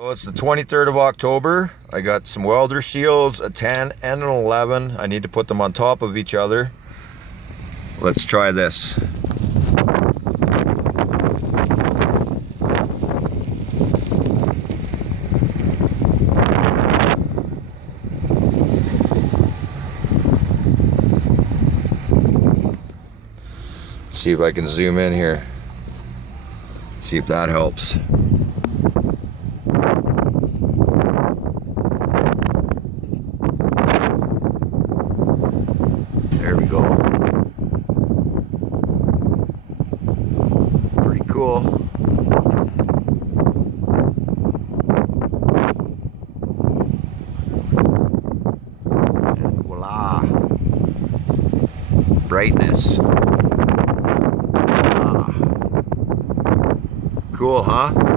Well, it's the 23rd of October. I got some welder shields, a 10 and an 11. I need to put them on top of each other. Let's try this. See if I can zoom in here. See if that helps. There we go. Pretty cool. And voila. Brightness. Ah. Cool, huh?